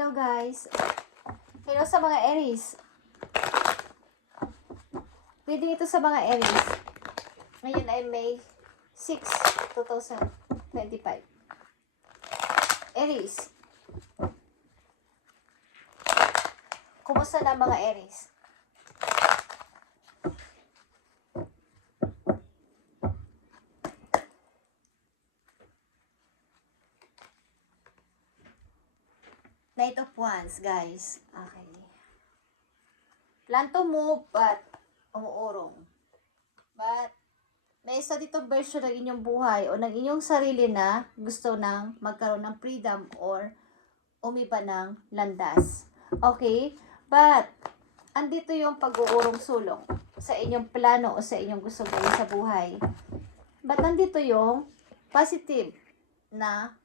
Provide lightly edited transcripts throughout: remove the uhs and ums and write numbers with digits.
Hello guys. Hello sa mga Aries. Pwede ito sa mga Aries. Ngayon ay May 6, 2025. Aries. Kumusta na mga Aries? Knight of Wands, guys. Okay. Plan to move, but umuurong. But, may isa dito version ng inyong buhay o ng inyong sarili na gusto nang magkaroon ng freedom or umiba ng landas. Okay? But, andito yung pag-uurong sulong sa inyong plano o sa inyong gusto gawin sa buhay. But, andito yung positive na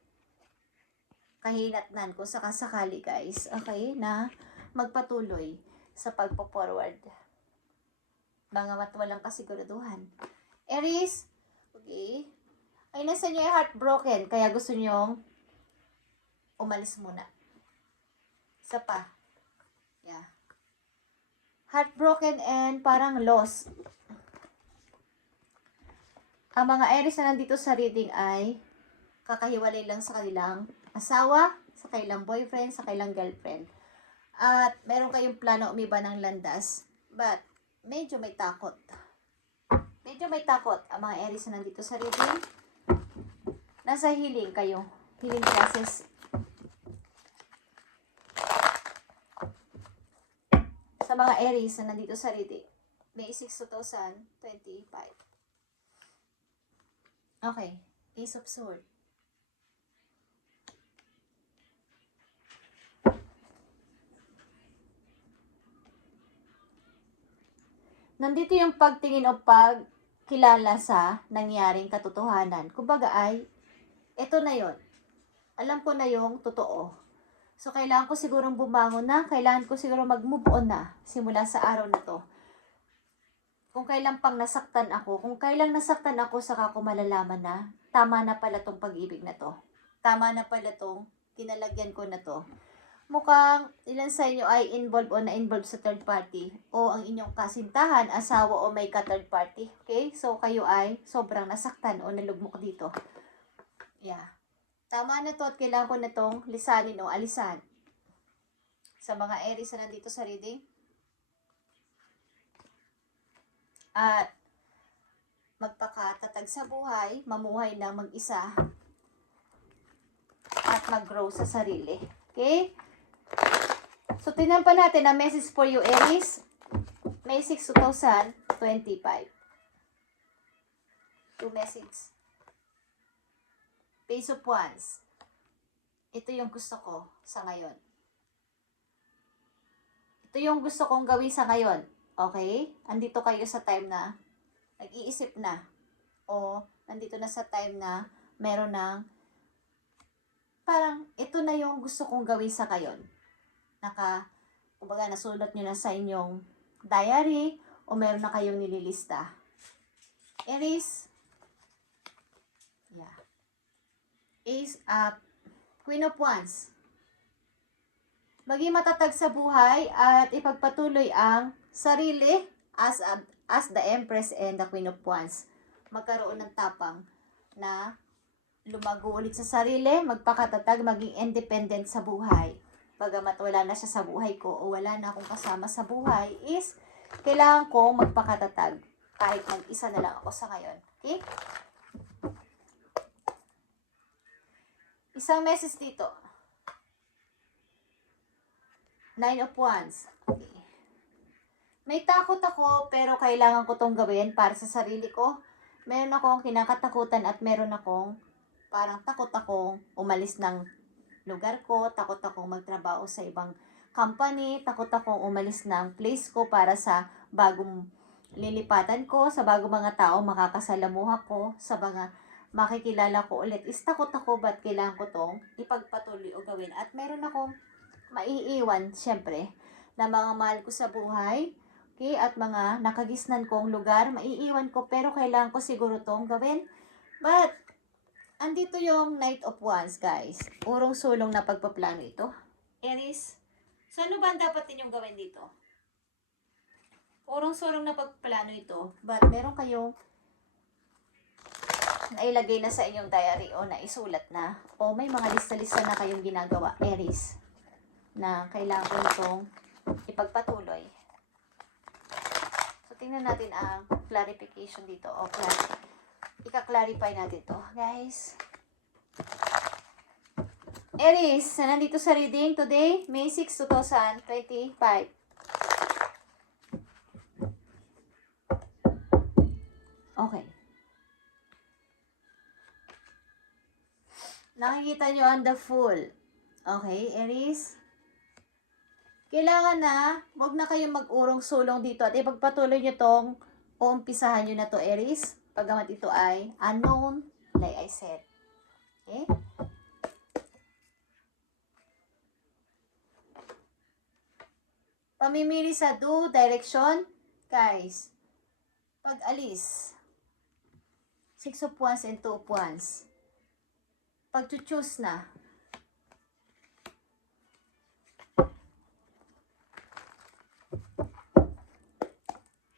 kahinatnan kung sakasakali guys, okay, na magpatuloy sa pagpo-forward. Mga walang kasiguraduhan. Aries, okay, ay nasa inyo yung heartbroken, kaya gusto nyong umalis muna. Isa pa. Yeah. Heartbroken and parang lost. Ang mga Aries na nandito sa reading ay kakahiwalay lang sa kanilang asawa, sa kailang boyfriend, sa kailang girlfriend. At meron kayong plano umiba ng landas. But, medyo may takot. Medyo may takot ang mga Aries na nandito sa reading. Nasa healing kayo. Healing process. Sa mga Aries na nandito sa reading. May 6, 2025. Okay. Ace of Swords. Nandito yung pagtingin o pagkilala sa nangyaring katotohanan. Kumbaga ay, eto na yon. Alam ko na yung totoo. So, kailangan ko sigurong bumangon na. Kailangan ko sigurong mag-move on na simula sa araw na to. Kung kailan pang nasaktan ako, kung kailan nasaktan ako, saka ko malalaman na tama na pala tong pag-ibig na to. Tama na pala tong kinalagyan ko na to. Mukhang ilan sa inyo ay involved o na-involved sa third party o ang inyong kasintahan, asawa o may ka-third party. Okay? So, kayo ay sobrang nasaktan o nalugmok dito. Yeah. Tama na to at kailangan ko na tong lisanin o alisan. Sa mga Aries na nandito sa reading. At magpakatatag sa buhay, mamuhay na mag-isa at mag-grow sa sarili. Okay? So, tingnan pa natin ang message for you, Aries. May 6, 2025. Two message. Page of Wands. Ito yung gusto ko sa ngayon. Ito yung gusto kong gawin sa ngayon. Okay? Andito kayo sa time na nag-iisip na. O nandito na sa time na meron ng parang ito na yung gusto kong gawin sa ngayon. Kumbaga nasulat nyo na sa inyong diary o meron na kayong nililista. Aries. Yeah. Ace up. Queen of Wands. Maging matatag sa buhay at ipagpatuloy ang sarili as the Empress and the Queen of Wands. Magkaroon ng tapang na lumago ulit sa sarili, magpakatatag, maging independent sa buhay. Bagamat wala na siya sa buhay ko o wala na akong kasama sa buhay, is kailangan kong magpakatatag kahit mag-isa na lang ako sa ngayon. Okay? Isang message dito. 9 of Wands. Okay. May takot ako pero kailangan ko tong gawin para sa sarili ko. Meron akong kinakatakutan at meron akong parang takot akong umalis ng lugar ko, takot akong magtrabaho sa ibang company, takot akong umalis ng place ko para sa bagong lilipatan ko, sa bagong mga tao makakasalamuha ko, sa mga makikilala ko ulit. Is takot ako, ba't kailangan ko tong ipagpatuloy o gawin? At meron akong maiiwan, syempre, na mga mahal ko sa buhay, okay, at mga nakagisnan kong lugar, maiiwan ko, pero kailangan ko siguro tong gawin. But, andito yung Knight of Wands, guys. Urong sulong na pagpaplano ito. Aries. So, ano ba ang dapat ninyong gawin dito? Urong-surong na pagplano ito, but meron kayong nailagay na sa inyong diary o naisulat na, o may mga lista-lista na kayong ginagawa, Aries, na kailangan itong ipagpatuloy. So, tingnan natin ang clarification dito, o ika-clarify natin to, guys. Aries, na nandito sa reading today, May 6, 2025. Okay. Nakikita nyo on the Fool. Okay, Aries? Kailangan na, wag na kayong mag-urong-sulong dito at ipagpatuloy nyo tong uumpisahan nyo na to, Aries. Pagamat ito ay unknown, like I said. Okay? Pamimili sa do, direction, guys. Pag-alis. 6 of Wands and 2 of Wands. Pag-choose na.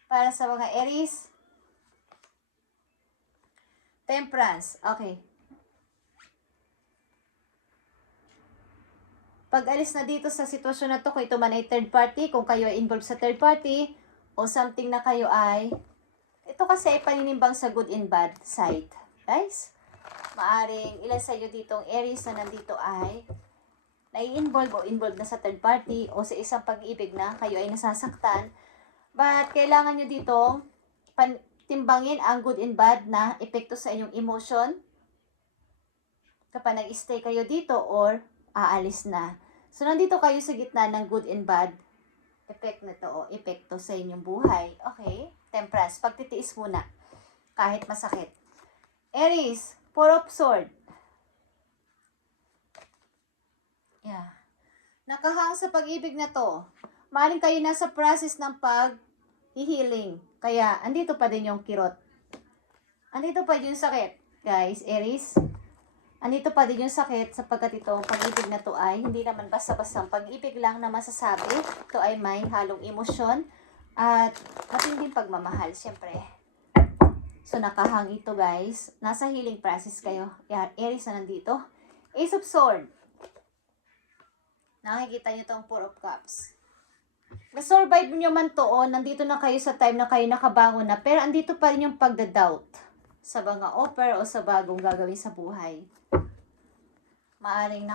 Para sa mga Aries. Temperance. Okay. Pag-alis na dito sa sitwasyon na to, kung ito man ay third party, kung kayo ay involved sa third party, o something na kayo ay, ito kasi ay paninimbang sa good and bad side. Guys, maaring ilan sa iyo ditong Aries na nandito ay nai-involve o involved na sa third party o sa isang pag-ibig na kayo ay nasasaktan. But kailangan nyo ditong timbangin ang good and bad na epekto sa inyong emotion kapag nag-stay kayo dito or aalis na. So, nandito kayo sa gitna ng good and bad effect na to o epekto sa inyong buhay. Okay? Temperance. Pagtitiis muna. Kahit masakit. Aries. 4 of Swords. Yeah. Nakahang sa pag-ibig na to. Maaaring kayo nasa process ng pag-healing. Kaya, andito pa din yung kirot. Andito pa din yung sakit. Guys, Aries. Andito pa din yung sakit sapagkat ito, pag-ibig na to ay hindi naman basta-basta pag-ibig lang na masasabi. Ito ay may halong emosyon at matinding pagmamahal, syempre. So, nakahang ito, guys. Nasa healing process kayo. Yan, Aries na nandito. Ace of Swords. Nakikita nyo itong 4 of Cups. Na-survive nyo man to, nandito na kayo sa time na kayo nakabangon na, pero andito pa rin yung pagda-doubt sa mga offer o sa bagong gagawin sa buhay. Maaring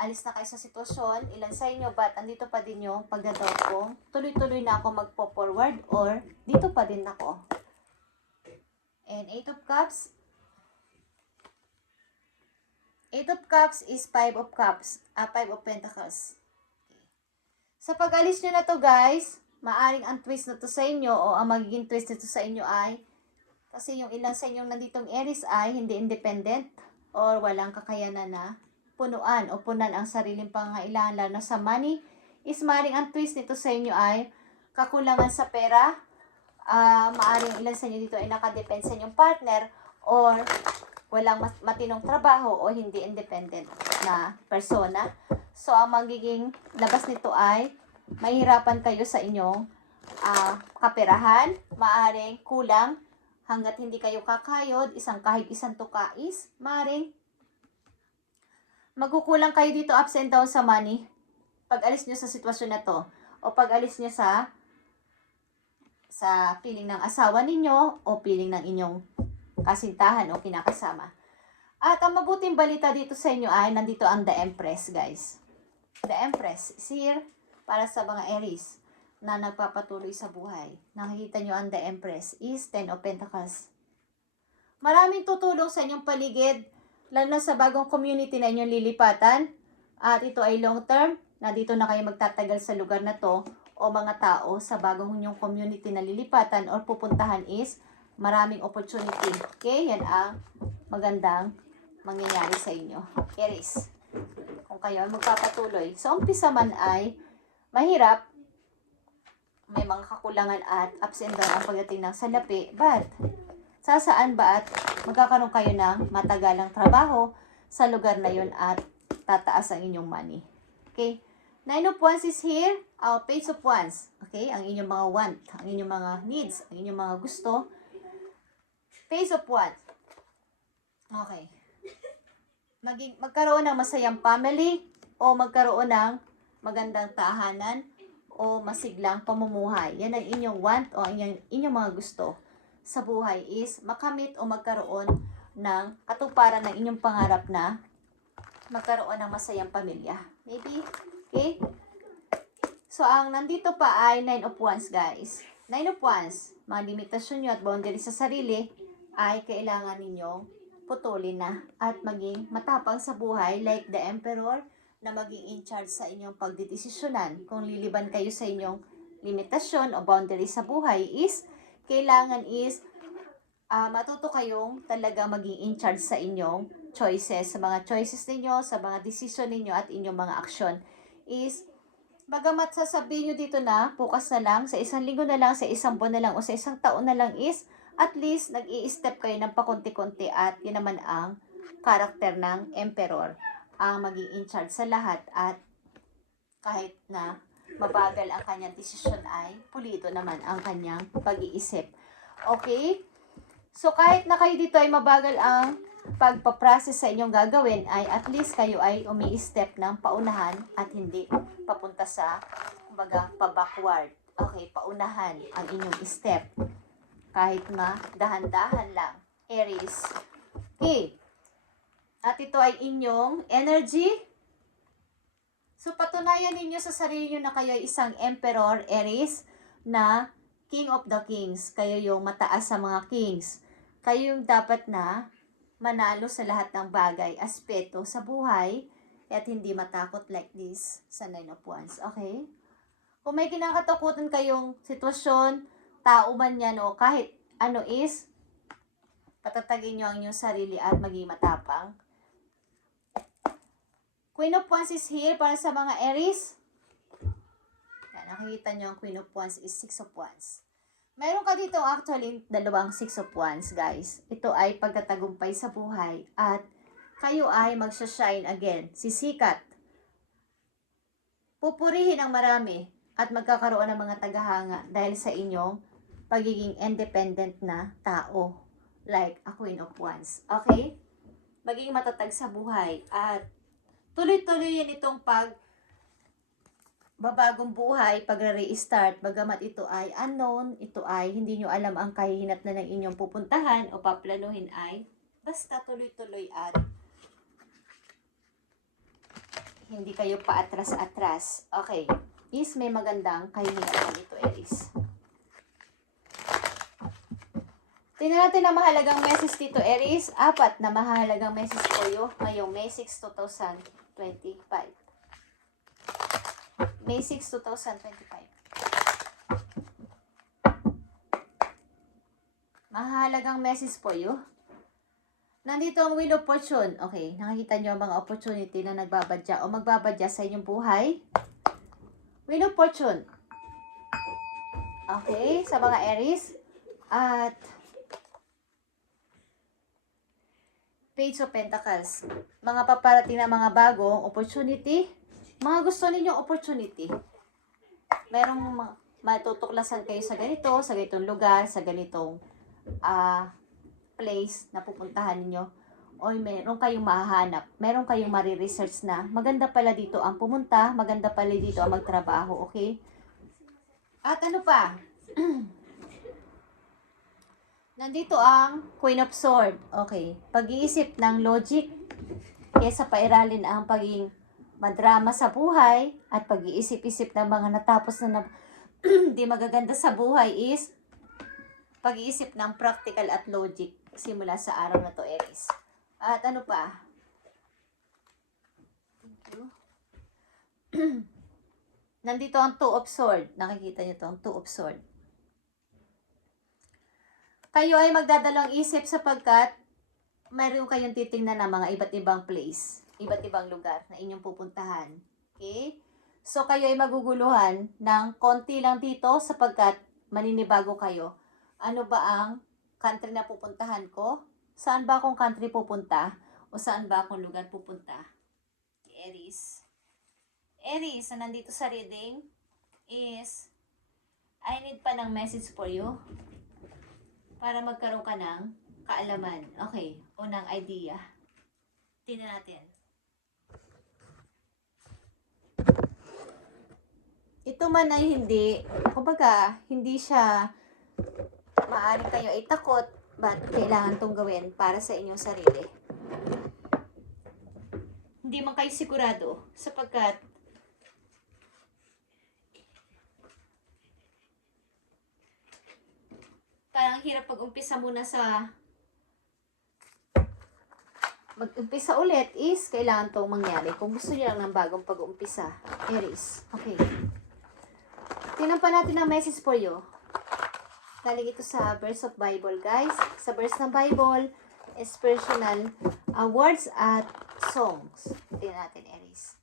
alis na kayo sa sitwasyon, ilan sa inyo, but andito pa din yung pagda-doubt kung tuloy-tuloy na ako magpo-forward or dito pa din ako. And 8 of Cups. 8 of Cups is 5 of Cups. 5 of Pentacles. Okay. Sa pag-alis nyo na to, guys, maaring ang twist na to sa inyo o ang magiging twist nito sa inyo ay kasi yung ilan sa inyong nanditong Aries ay hindi independent or walang kakayanan na punuan o punan ang sariling pangangailangan lalo na sa money is maaring ang twist nito sa inyo ay kakulangan sa pera. Maaring ilan sa inyo dito ay nakadepend sa inyong partner or walang matinong trabaho o hindi independent na persona. So, ang magiging labas nito ay mahirapan kayo sa inyong kaperahan. Maaring kulang hanggat hindi kayo kakayod, kahit isang tukais. Maaring magkukulang kayo dito ups and down sa money pag alis nyo sa sitwasyon na to o pag alis nyo sa piling ng asawa ninyo o piling ng inyong kasintahan o kinakasama. At ang mabuting balita dito sa inyo ay nandito ang The Empress, guys. The Empress is here para sa mga Aries na nagpapatuloy sa buhay. Nakikita nyo ang The Empress is 10 of Pentacles. Maraming tutulong sa inyong paligid, lalo na sa bagong community na inyong lilipatan. At ito ay long term, na dito na kayo magtatagal sa lugar na to o mga tao sa bagong inyong community na lilipatan or pupuntahan is maraming opportunity. Okay, yan ang magandang mangyayari sa inyo. Aries, kung kayo ay magpapatuloy. So, umpisa man ay mahirap, may mga kakulangan at ups and down ang pagdating ng salapi, but sasaan ba at magkakaroon kayo ng matagalang trabaho sa lugar na yun at tataas ang inyong money. Okay? Nine of Wands is here. Page of Wands. Okay? Ang inyong mga want, ang inyong mga needs, ang inyong mga gusto. Page of Wands. Okay. Magkaroon ng masayang family o magkaroon ng magandang tahanan o masiglang pamumuhay. Yan ang inyong want o inyong mga gusto sa buhay is makamit o magkaroon ng katuparan ng inyong pangarap na magkaroon ng masayang pamilya. Maybe? Okay? So, ang nandito pa ay Nine of Wands, guys. Nine of Wands, mga limitasyon nyo at boundary sa sarili ay kailangan ninyong putulin na at maging matapang sa buhay like the Emperor na maging in charge sa inyong pagdidesisyonan. Kung liliban kayo sa inyong limitasyon o boundary sa buhay is kailangan is matuto kayong talaga maging in charge sa inyong choices, sa mga choices ninyo, sa mga decision ninyo at inyong mga aksyon is bagamat sasabihin nyo dito na bukas na lang, sa isang linggo na lang, sa isang buwan na lang o sa isang taon na lang is at least nag-i-step kayo ng pakunti-kunti at yun naman ang karakter ng Emperor ang maging in charge sa lahat at kahit na mabagal ang kanyang desisyon ay pulido naman ang kanyang pag-iisip. Okay? So kahit na kayo dito ay mabagal ang pagpaprocess sa inyong gagawin ay at least kayo ay umi-step ng paunahan at hindi papunta sa kumbaga pa-backward. Okay, paunahan ang inyong step. Kahit na dahan-dahan lang. Aries. Okay. At ito ay inyong energy. So, patunayan ninyo sa sarili nyo na kayo ay isang Emperor, Aries, na King of the Kings. Kayo yung mataas sa mga kings. Kayo yung dapat na manalo sa lahat ng bagay, aspeto sa buhay, at hindi matakot like this sa Nine of Wands. Okay? Kung may kinakatakutan kayong sitwasyon, tao man yan o kahit ano is, patatagin nyo ang inyong sarili at maging matapang. Queen of Wands is here para sa mga Aries. Yan, nakikita nyo ang Queen of Wands is Six of Wands. Meron ka dito actually dalawang Six of Wands, guys. Ito ay pagkatagumpay sa buhay at kayo ay magsashine again. Sisikat. Pupurihin ang marami at magkakaroon ng mga tagahanga dahil sa inyong pagiging independent na tao. Like a Queen of Wands. Okay? Maging matatag sa buhay at tuloy-tuloy yan itong babagong buhay, pag-restart, bagamat ito ay unknown, ito ay hindi nyo alam ang kahihinat na ng inyong pupuntahan o paplanuhin ay basta tuloy-tuloy at hindi kayo paatras-atras. Okay. Is may magandang kahihinatan ito, Aries. Tingnan natin ang mahalagang message dito, Aries. 4 na mahalagang message po yun ngayong May 6, 2025. May 6, 2025. Mahalagang message po yun. Nandito ang Wheel of Fortune. Okay, nakikita nyo ang mga opportunity na nagbabadya o magbabadya sa inyong buhay. Wheel of Fortune. Okay, sa mga Aries. At Page of Pentacles. Mga paparating na mga bagong opportunity. Mga gusto ninyong opportunity. Merong matutuklasan kayo sa ganitong lugar, sa ganitong place na pupuntahan ninyo. O meron kayong mahahanap. Meron kayong mariresearch na maganda pala dito ang pumunta, maganda pala dito ang magtrabaho, okay? At ano pa? Nandito ang Queen of Swords. Okay. Pag-iisip ng logic kesa pairalin ang pagiging madrama sa buhay at pag-iisip-isip ng mga natapos na di magaganda sa buhay is pag-iisip ng practical at logic simula sa araw na to, Aries. At ano pa? Thank you. Nandito ang Two of Swords. Nakikita niyo to, ang Two of Swords. Kayo ay magdadalawang isip sapagkat mayroon kayong titingnan ng mga iba't ibang place, iba't ibang lugar na inyong pupuntahan. Okay? So, kayo ay maguguluhan ng konti lang dito sapagkat maninibago kayo. Ano ba ang country na pupuntahan ko? Saan ba akong country pupunta? O saan ba akong lugar pupunta? Aries. Aries na nandito sa reading is, I need pa ng message for you para magkaroon ka ng kaalaman. Okay, unang idea. Tingnan natin. Ito man ay hindi, kumbaga, hindi siya maaaring kayo ay takot, but kailangan itong gawin para sa inyong sarili. Hindi man kayo sigurado sapagkat parang hirap pag-umpisa muna sa mag-umpisa ulit is kailangan itong mangyari. Kung gusto niyo lang ng bagong pag-umpisa, Aries. Okay. Tingnan pa natin ang message for you. Galing ito sa verse of Bible, guys. Sa verse ng Bible, inspirational words at songs. Tingnan natin, Aries.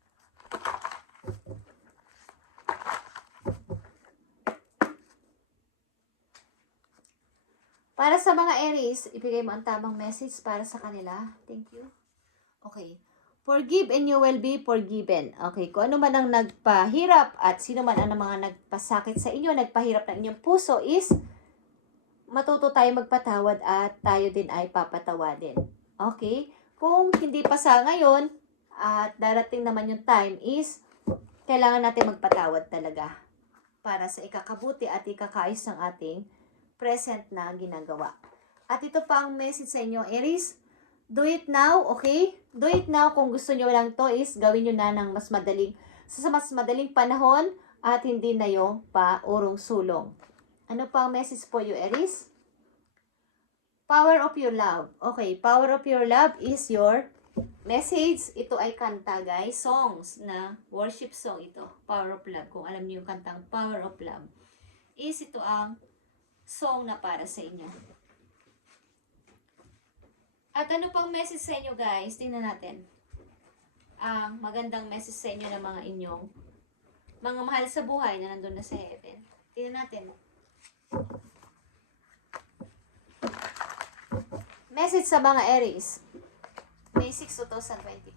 Para sa mga Aries, ibigay mo ang tamang message para sa kanila. Thank you. Okay. Forgive and you will be forgiven. Okay, kung ano man ang nagpahirap at sino man ang mga nagpasakit sa inyo, nagpahirap ng inyong puso is matuto tayo magpatawad at tayo din ay papatawadin. Okay? Kung hindi pa sa ngayon at darating naman yung time is kailangan natin magpatawad talaga para sa ikakabuti at ikakaayos ng ating present na ginagawa. At ito pa ang message sa inyo, Aries. Do it now, okay? Do it now. Kung gusto nyo lang to is gawin nyo na ng mas madaling panahon at hindi na yung paurong sulong. Ano pa ang message for you, Aries? Power of your love. Okay, power of your love is your message. Ito ay kanta, guys. Songs na worship song ito. Power of love. Kung alam niyo yung kantang Power of Love, is ito ang song na para sa inyo. At ano pang message sa inyo, guys? Tingnan natin. Ang magandang message sa inyo ng mga mahal sa buhay na nandun na sa heaven. Tingnan natin. Message sa mga Aries. May 6, 2025.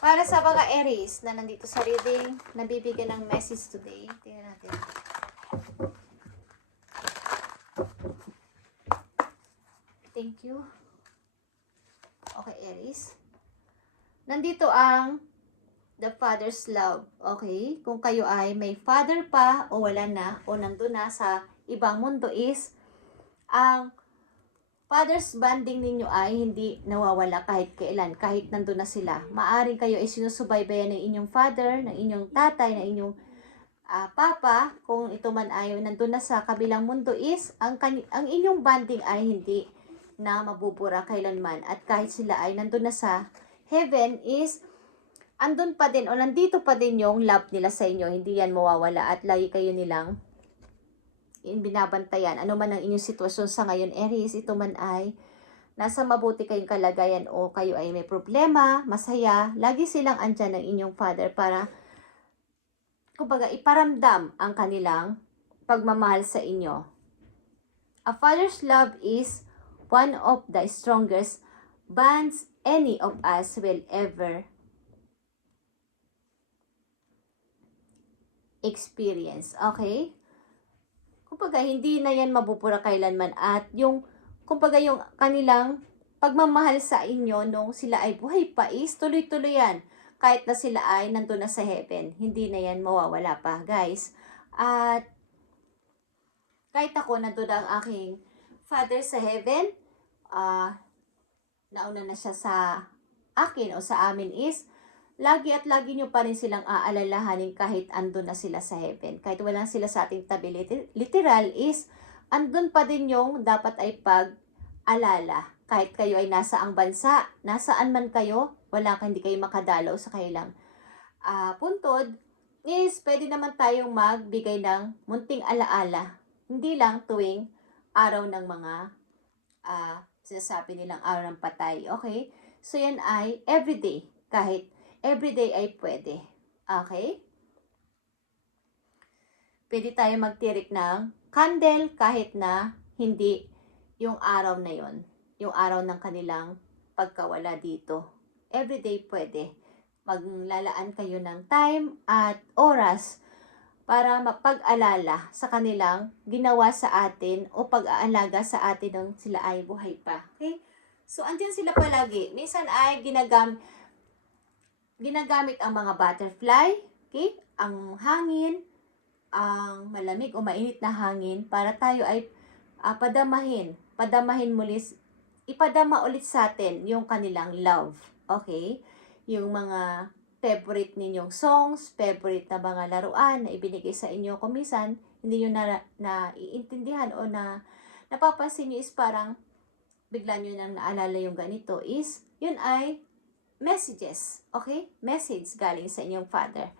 Para sa mga Aries na nandito sa reading, nabibigyan ng message today. Tingnan natin. Thank you. Okay, Aries. Nandito ang the Father's love. Okay? Kung kayo ay may father pa o wala na o nandun na sa ibang mundo is ang father's bonding ninyo ay hindi nawawala kahit kailan, kahit nandun na sila. Maaring kayo ay sinusubaybayan ng inyong father, ng inyong tatay, ng inyong papa, kung ito man ay nandun na sa kabilang mundo is ang inyong bonding ay hindi na mabubura kailanman. At kahit sila ay nandun na sa heaven is andun pa din o nandito pa din yung love nila sa inyo. Hindi yan mawawala at lagi kayo nilang binabantayan. Ano man ang inyong sitwasyon sa ngayon, Aries, ito man ay nasa mabuti kayong kalagayan o kayo ay may problema, masaya, lagi silang andyan ng inyong father para kumbaga iparamdam ang kanilang pagmamahal sa inyo. A father's love is one of the strongest bonds any of us will ever experience. Okay? Kumbaga, hindi na yan mabubura kailanman. At yung, kumbaga, yung kanilang pagmamahal sa inyo nung sila ay buhay pa is tuloy-tuloy yan. Kahit na sila ay nandun na sa heaven. Hindi na yan mawawala pa, guys. At kahit ako nandun ang aking father sa heaven, nauna na siya sa akin o sa amin is, lagi at lagi nyo pa rin silang aalalahanin kahit andun na sila sa heaven. Kahit wala sila sa ating tabi, literal is, andun pa din yung dapat ay pag-alala. Kahit kayo ay nasa ang bansa, nasaan man kayo, hindi kayo makadalaw sa kailang puntod, is pwede naman tayong magbigay ng munting alaala. Hindi lang tuwing araw ng mga sinasabi nilang araw ng patay. Okay? So yan ay everyday. Kahit everyday ay pwede. Okay? Pwede tayo magtirik ng candle kahit na hindi yung araw na yon, yung araw ng kanilang pagkawala dito. Everyday pwede. Maglalaan kayo ng time at oras para mapag-alala sa kanilang ginawa sa atin o pag-aalaga sa atin nung sila ay buhay pa. Okay? So, andyan sila palagi. Minsan ay ginagamit ang mga butterfly, okay? Ang hangin, ang malamig o mainit na hangin para tayo ay padamahin muli, ipadama ulit sa atin yung kanilang love, okay? Yung mga favorite ninyong songs, favorite na mga laruan na ibinigay sa inyo kung minsan hindi nyo naiintindihan o napapansin nyo is parang bigla nyo nang naalala yung ganito is, yun ay messages, okay? Message galing sa inyong father.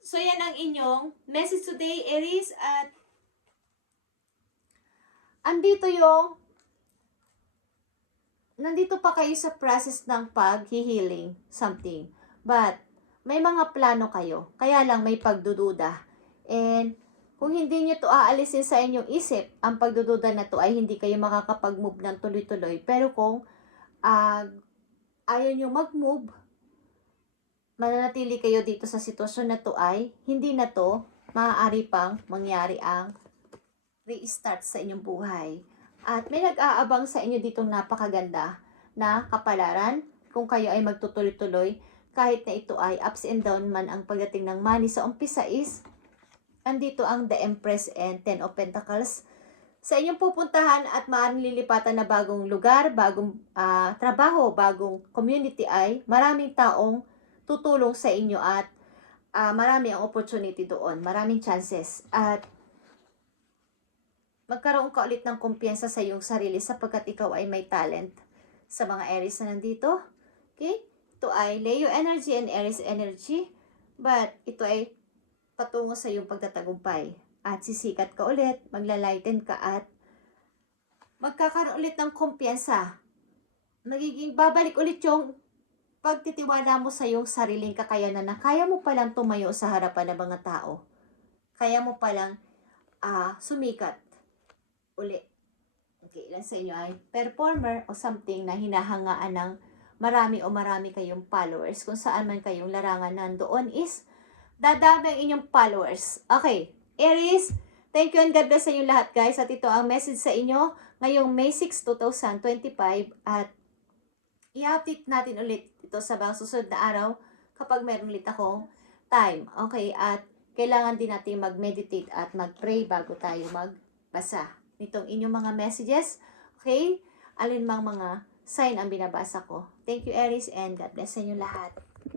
So, yan ang inyong message today, Aries, at nandito pa kayo sa process ng pag-healing something. But, may mga plano kayo. Kaya lang may pagdududa. And, kung hindi nyo to aalisin sa inyong isip, ang pagdududa na to ay hindi kayo makakapag-move ng tuloy-tuloy. Pero kung ayaw nyo mag-move, mananatili kayo dito sa sitwasyon na to ay, hindi na to, maaari pang mangyari ang restart sa inyong buhay. At may nag-aabang sa inyo ditong napakaganda na kapalaran kung kayo ay magtutuloy-tuloy kahit na ito ay ups and down man ang pagdating ng money. Sa umpisa is, andito ang The Empress and Ten of Pentacles. Sa inyong pupuntahan at maaaring lilipatan na bagong lugar, bagong trabaho, bagong community ay maraming taong tutulong sa inyo at marami ang opportunity doon, maraming chances. At magkaroon ka ulit ng kumpiyansa sa iyong sarili sapagkat ikaw ay may talent. Sa mga Aries na nandito, okay? Ito ay Leo energy and Aries energy, but ito ay patungo sa iyong pagtatagumpay. At sisikat ka ulit, maglalighten ka at magkakaroon ulit ng kumpiyansa. Babalik ulit yung pagtitiwala mo sa iyong sariling kakayanan na kaya mo palang tumayo sa harapan ng mga tao. Kaya mo palang sumikat uli. Okay, ilan sa inyo ay performer o something na hinahangaan ng marami kayong followers. Kung saan man kayong larangan nandoon is dadami ang inyong followers. Okay, Aries, thank you and God bless sa inyo lahat guys. At ito ang message sa inyo ngayong May 6, 2025 at i-update natin ulit ito sa mga susunod na araw kapag meron ulit akong time. Okay, at kailangan din natin mag-meditate at mag-pray bago tayo magbasa nitong inyong mga messages. Okay, alinmang mga sign ang binabasa ko. Thank you Aries and God bless sa inyo lahat.